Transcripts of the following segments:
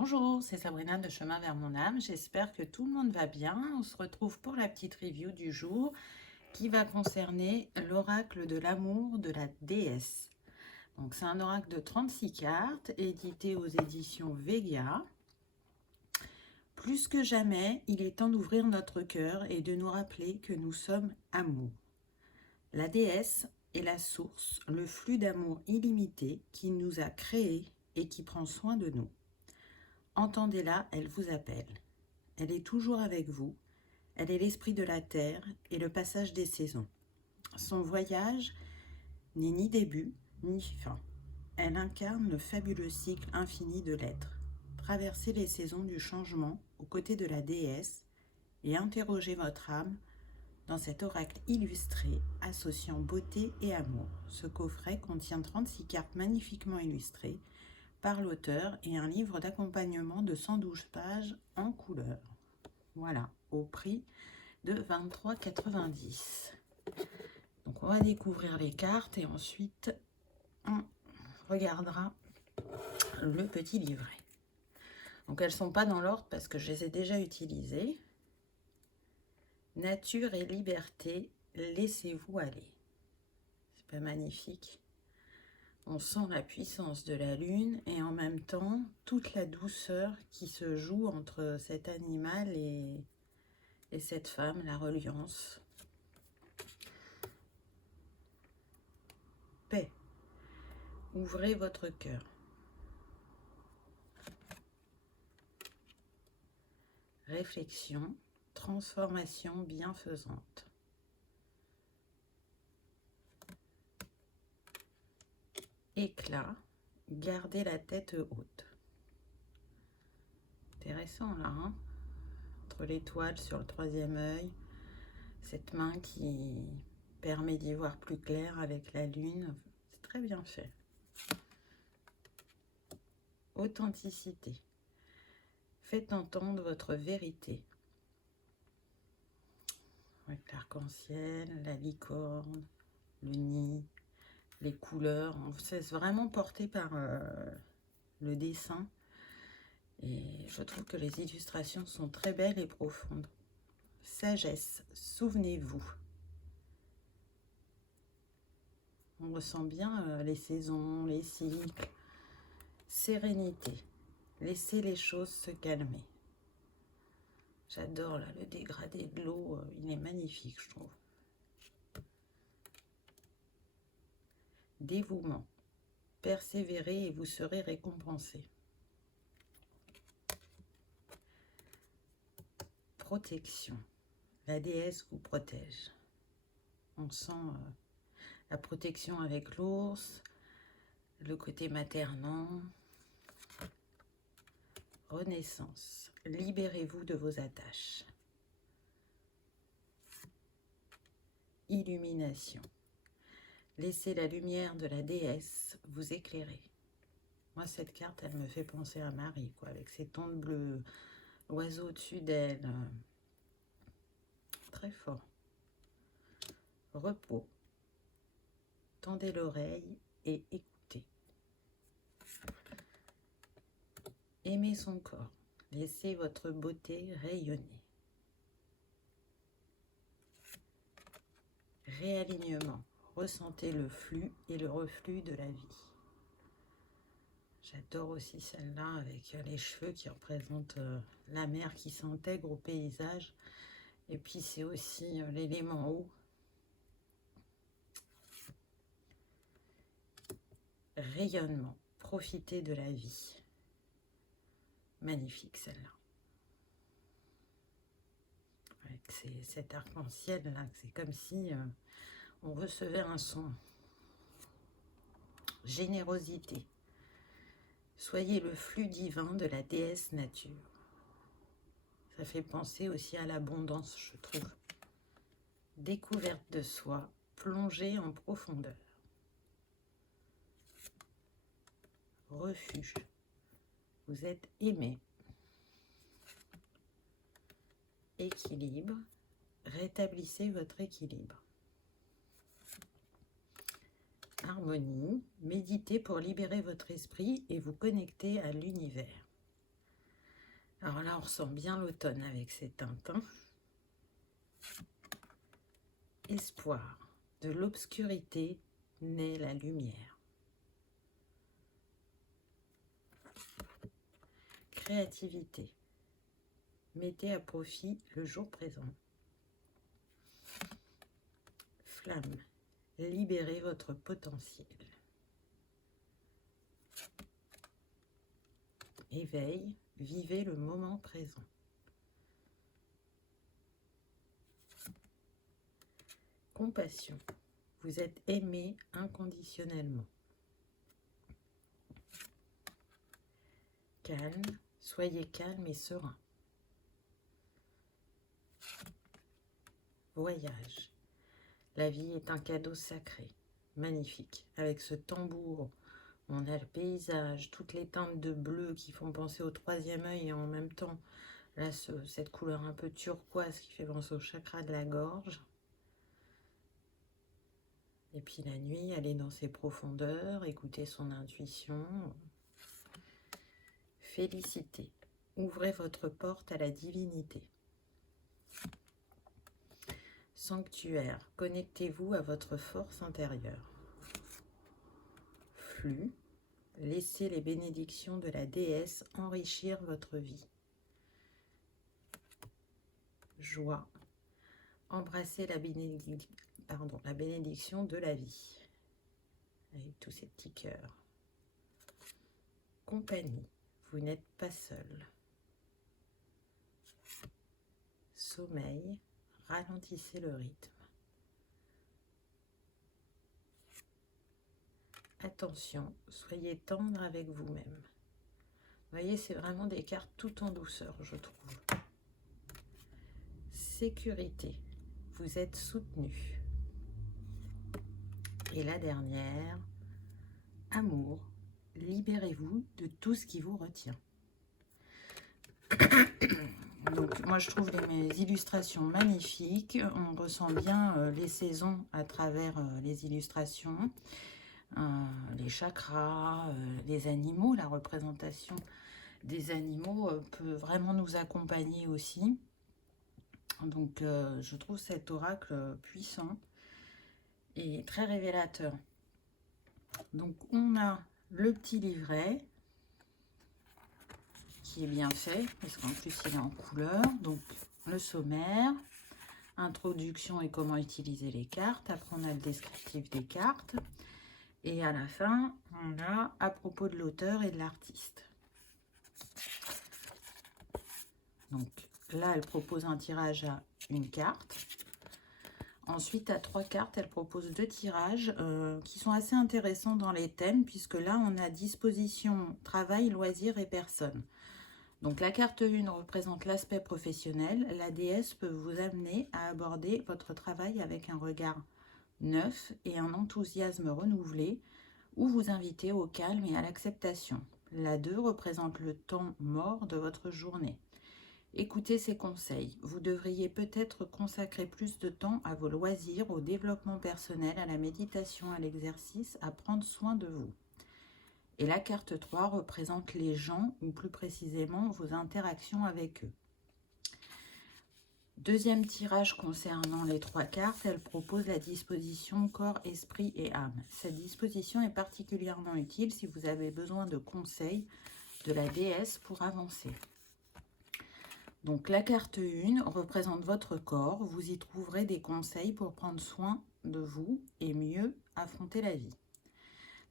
Bonjour, c'est Sabrina de Chemin vers mon âme. J'espère que tout le monde va bien. On se retrouve pour la petite review du jour qui va concerner l'oracle de l'amour de la déesse. Donc c'est un oracle de 36 cartes édité aux éditions Vega. Plus que jamais, il est temps d'ouvrir notre cœur et de nous rappeler que nous sommes amour. La déesse est la source, le flux d'amour illimité qui nous a créés et qui prend soin de nous. Entendez-la, elle vous appelle. Elle est toujours avec vous. Elle est l'esprit de la terre et le passage des saisons. Son voyage n'est ni début ni fin. Elle incarne le fabuleux cycle infini de l'être. Traversez les saisons du changement aux côtés de la déesse et interrogez votre âme dans cet oracle illustré associant beauté et amour. Ce coffret contient 36 cartes magnifiquement illustrées par l'auteur et un livre d'accompagnement de 112 pages en couleur. Voilà, au prix de 23,90 €. Donc on va découvrir les cartes et ensuite on regardera le petit livret. Donc elles ne sont pas dans l'ordre parce que je les ai déjà utilisées. Nature et liberté, laissez-vous aller. C'est pas magnifique? On sent la puissance de la lune et en même temps toute la douceur qui se joue entre cet animal et cette femme, la reliance. Paix. Ouvrez votre cœur. Réflexion, transformation bienfaisante. Éclat, gardez la tête haute. Intéressant là, hein? Entre l'étoile sur le troisième œil, cette main qui permet d'y voir plus clair avec la lune, c'est très bien fait. Authenticité. Faites entendre votre vérité. Avec l'arc-en-ciel, la licorne, le nid, les couleurs. On se laisse vraiment porter par le dessin. Et je trouve que les illustrations sont très belles et profondes. Sagesse, souvenez-vous. On ressent bien les saisons, les cycles. Sérénité, laissez les choses se calmer. J'adore là le dégradé de l'eau, il est magnifique je trouve. Dévouement, persévérez et vous serez récompensé. Protection, la déesse vous protège. On sent la protection avec l'ours, le côté maternant. Renaissance, libérez-vous de vos attaches. Illumination, laissez la lumière de la déesse vous éclairer. Moi, cette carte, elle me fait penser à Marie, quoi, avec ses tons de bleu, l'oiseau au-dessus d'elle. Très fort. Repos, tendez l'oreille et écoutez. Aimez son corps, laissez votre beauté rayonner. Réalignement, ressentez le flux et le reflux de la vie. J'adore aussi celle-là avec les cheveux qui représentent la mer qui s'intègre au paysage. Et puis c'est aussi l'élément eau. Rayonnement, profitez de la vie. Magnifique celle-là. Avec cet arc-en-ciel là, c'est comme si on recevait un son. Générosité. Soyez le flux divin de la déesse nature. Ça fait penser aussi à l'abondance, je trouve. Découverte de soi, plongée en profondeur. Refuge. Vous êtes aimé. Équilibre. Rétablissez votre équilibre. Harmonie. Méditez pour libérer votre esprit et vous connecter à l'univers. Alors là, on ressent bien l'automne avec ces teintes. Hein. Espoir. De l'obscurité naît la lumière. Créativité. Mettez à profit le jour présent. Flamme. Libérez votre potentiel. Éveil. Vivez le moment présent. Compassion. Vous êtes aimé inconditionnellement. Calme. Soyez calme et serein. Voyage. La vie est un cadeau sacré, magnifique. Avec ce tambour, on a le paysage, toutes les teintes de bleu qui font penser au troisième œil et en même temps, là, cette couleur un peu turquoise qui fait penser au chakra de la gorge. Et puis la nuit, aller dans ses profondeurs, écouter son intuition. Félicité. Ouvrez votre porte à la divinité. Sanctuaire. Connectez-vous à votre force intérieure. Flux. Laissez les bénédictions de la déesse enrichir votre vie. Joie. Embrassez la bénédiction de la vie. Avec tous ces petits cœurs. Compagnie. Vous n'êtes pas seul. Sommeil. Ralentissez le rythme. Attention, soyez tendre avec vous-même. Vous voyez, c'est vraiment des cartes tout en douceur, je trouve. Sécurité, vous êtes soutenu. Et la dernière, amour, libérez-vous de tout ce qui vous retient. Donc, moi, je trouve mes illustrations magnifiques. On ressent bien les saisons à travers les illustrations. Les chakras, les animaux, la représentation des animaux peut vraiment nous accompagner aussi. Donc, je trouve cet oracle puissant et très révélateur. Donc, on a le petit livret qui est bien fait, parce qu'en plus, il est en couleur. Donc, le sommaire, introduction et comment utiliser les cartes. Après, on a le descriptif des cartes. Et à la fin, on a à propos de l'auteur et de l'artiste. Donc là, elle propose un tirage à une carte. Ensuite, à 3 cartes, elle propose 2 tirages qui sont assez intéressants dans les thèmes, puisque là, on a disposition, travail, loisirs et personnes. Donc la carte 1 représente l'aspect professionnel. La déesse peut vous amener à aborder votre travail avec un regard neuf et un enthousiasme renouvelé, ou vous inviter au calme et à l'acceptation. La 2 représente le temps mort de votre journée. Écoutez ces conseils. Vous devriez peut-être consacrer plus de temps à vos loisirs, au développement personnel, à la méditation, à l'exercice, à prendre soin de vous. Et la carte 3 représente les gens, ou plus précisément vos interactions avec eux. Deuxième tirage concernant les 3 cartes, elle propose la disposition corps, esprit et âme. Cette disposition est particulièrement utile si vous avez besoin de conseils de la déesse pour avancer. Donc la carte 1 représente votre corps. Vous y trouverez des conseils pour prendre soin de vous et mieux affronter la vie.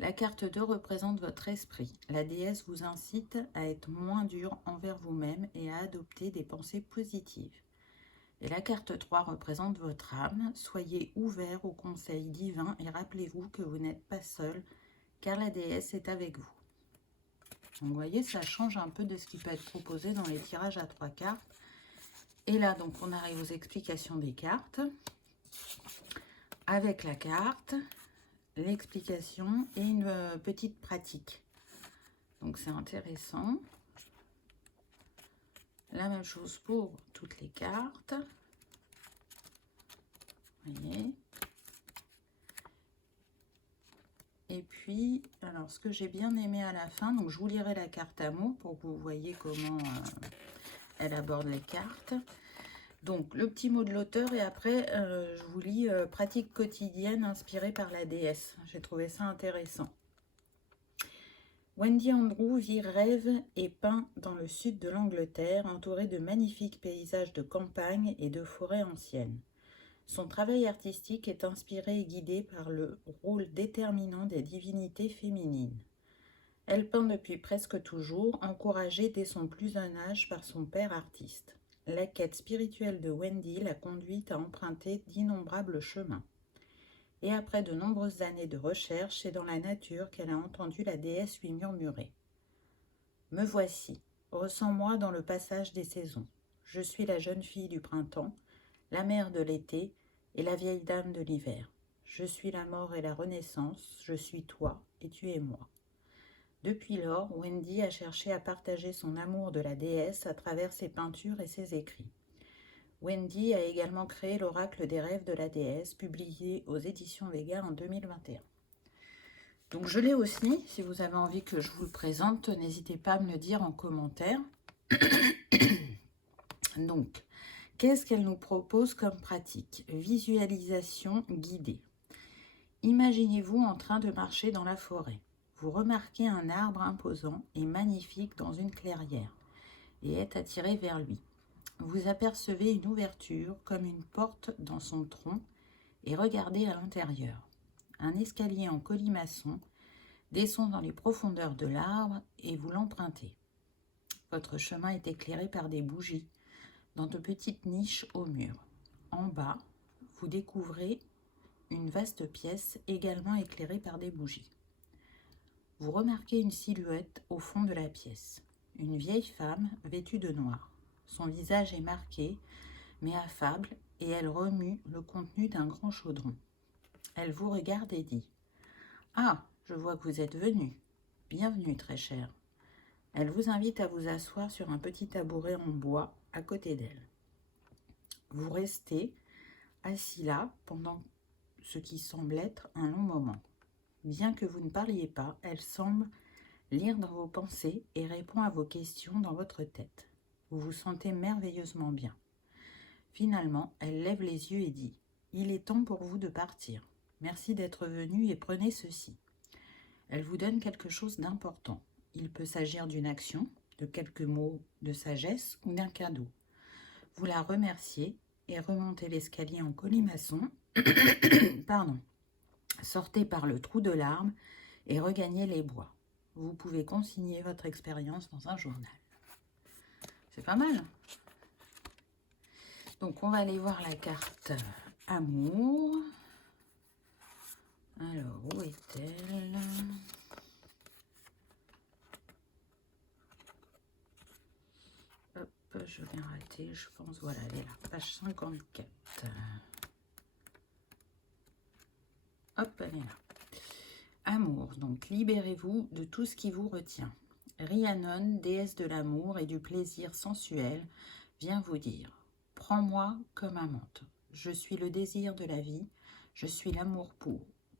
La carte 2 représente votre esprit. La déesse vous incite à être moins dur envers vous-même et à adopter des pensées positives. Et la carte 3 représente votre âme. Soyez ouvert aux conseils divins et rappelez-vous que vous n'êtes pas seul, car la déesse est avec vous. Donc, vous voyez, ça change un peu de ce qui peut être proposé dans les tirages à 3 cartes. Et là, donc, on arrive aux explications des cartes. Avec la carte, l'explication et une petite pratique. Donc, c'est intéressant. La même chose pour toutes les cartes. Vous voyez. Et puis, alors ce que j'ai bien aimé à la fin, donc je vous lirai la carte amour pour que vous voyez comment elle aborde les cartes. Donc le petit mot de l'auteur et après je vous lis pratique quotidienne inspirée par la déesse. J'ai trouvé ça intéressant. Wendy Andrew vit, rêve et peint dans le sud de l'Angleterre, entouré de magnifiques paysages de campagne et de forêts anciennes. Son travail artistique est inspiré et guidé par le rôle déterminant des divinités féminines. Elle peint depuis presque toujours, encouragée dès son plus jeune âge par son père artiste. La quête spirituelle de Wendy l'a conduite à emprunter d'innombrables chemins. Et après de nombreuses années de recherche, c'est dans la nature qu'elle a entendu la déesse lui murmurer. « Me voici, ressens-moi dans le passage des saisons. Je suis la jeune fille du printemps, la mère de l'été et la vieille dame de l'hiver. Je suis la mort et la renaissance, je suis toi et tu es moi. » Depuis lors, Wendy a cherché à partager son amour de la déesse à travers ses peintures et ses écrits. Wendy a également créé l'Oracle des rêves de la déesse, publié aux éditions Vega en 2021. Donc je l'ai aussi, si vous avez envie que je vous le présente, n'hésitez pas à me le dire en commentaire. Donc, qu'est-ce qu'elle nous propose comme pratique? Visualisation guidée. Imaginez-vous en train de marcher dans la forêt. Vous remarquez un arbre imposant et magnifique dans une clairière et êtes attiré vers lui. Vous apercevez une ouverture comme une porte dans son tronc et regardez à l'intérieur. Un escalier en colimaçon descend dans les profondeurs de l'arbre et vous l'empruntez. Votre chemin est éclairé par des bougies dans de petites niches au mur. En bas, vous découvrez une vaste pièce également éclairée par des bougies. Vous remarquez une silhouette au fond de la pièce. Une vieille femme vêtue de noir. Son visage est marqué, mais affable, et elle remue le contenu d'un grand chaudron. Elle vous regarde et dit « Ah, je vois que vous êtes venu. Bienvenue, très cher. » Elle vous invite à vous asseoir sur un petit tabouret en bois à côté d'elle. Vous restez assis là pendant ce qui semble être un long moment. Bien que vous ne parliez pas, elle semble lire dans vos pensées et répond à vos questions dans votre tête. Vous vous sentez merveilleusement bien. Finalement, elle lève les yeux et dit « Il est temps pour vous de partir. Merci d'être venu et prenez ceci. » Elle vous donne quelque chose d'important. Il peut s'agir d'une action, de quelques mots de sagesse ou d'un cadeau. Vous la remerciez et remontez l'escalier en colimaçon. Pardon. Sortez par le trou de l'arbre et regagnez les bois. Vous pouvez consigner votre expérience dans un journal. C'est pas mal. Donc, on va aller voir la carte amour. Alors, où est-elle? Hop, je viens rater, je pense. Voilà, elle est là, page 54. Hop, elle est là. Amour, donc libérez-vous de tout ce qui vous retient. Rhiannon, déesse de l'amour et du plaisir sensuel, vient vous dire « Prends-moi comme amante. Je suis le désir de la vie, je suis l'amour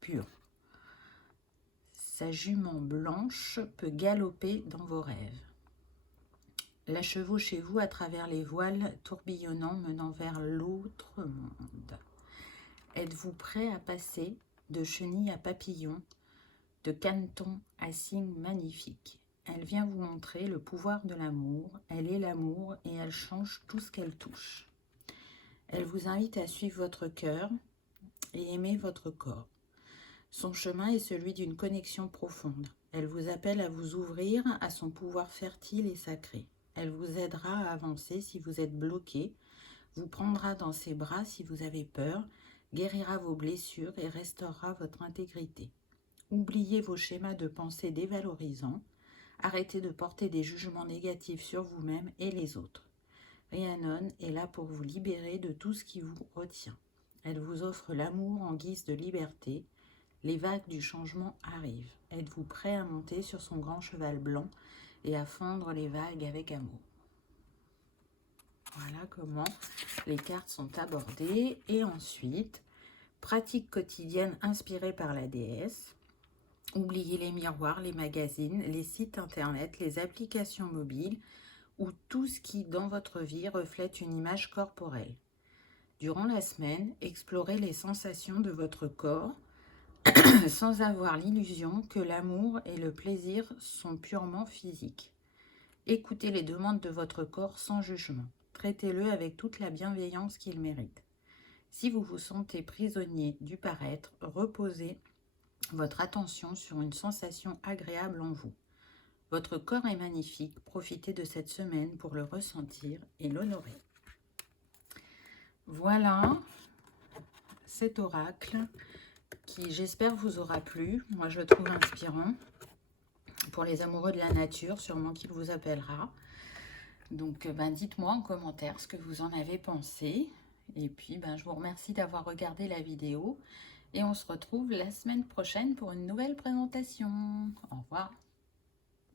pur. Sa jument blanche peut galoper dans vos rêves. La chevauchez-vous à travers les voiles tourbillonnants menant vers l'autre monde. Êtes-vous prêt à passer de chenille à papillon, de caneton à cygne magnifique? Elle vient vous montrer le pouvoir de l'amour. Elle est l'amour et elle change tout ce qu'elle touche. Elle vous invite à suivre votre cœur et aimer votre corps. Son chemin est celui d'une connexion profonde. Elle vous appelle à vous ouvrir à son pouvoir fertile et sacré. Elle vous aidera à avancer si vous êtes bloqué, vous prendra dans ses bras si vous avez peur, guérira vos blessures et restaurera votre intégrité. Oubliez vos schémas de pensée dévalorisants. Arrêtez de porter des jugements négatifs sur vous-même et les autres. Rhiannon est là pour vous libérer de tout ce qui vous retient. Elle vous offre l'amour en guise de liberté. Les vagues du changement arrivent. Êtes-vous prêt à monter sur son grand cheval blanc et à fendre les vagues avec amour? Voilà comment les cartes sont abordées. Et ensuite, pratique quotidienne inspirée par la déesse. Oubliez les miroirs, les magazines, les sites internet, les applications mobiles ou tout ce qui, dans votre vie, reflète une image corporelle. Durant la semaine, explorez les sensations de votre corps sans avoir l'illusion que l'amour et le plaisir sont purement physiques. Écoutez les demandes de votre corps sans jugement. Traitez-le avec toute la bienveillance qu'il mérite. Si vous vous sentez prisonnier du paraître, reposez votre attention sur une sensation agréable en vous. Votre corps est magnifique, profitez de cette semaine pour le ressentir et l'honorer. Voilà cet oracle qui, j'espère, vous aura plu. Moi, je le trouve inspirant. Pour les amoureux de la nature, sûrement qu'il vous appellera. Donc, dites-moi en commentaire ce que vous en avez pensé. Et puis, je vous remercie d'avoir regardé la vidéo. Et on se retrouve la semaine prochaine pour une nouvelle présentation. Au revoir.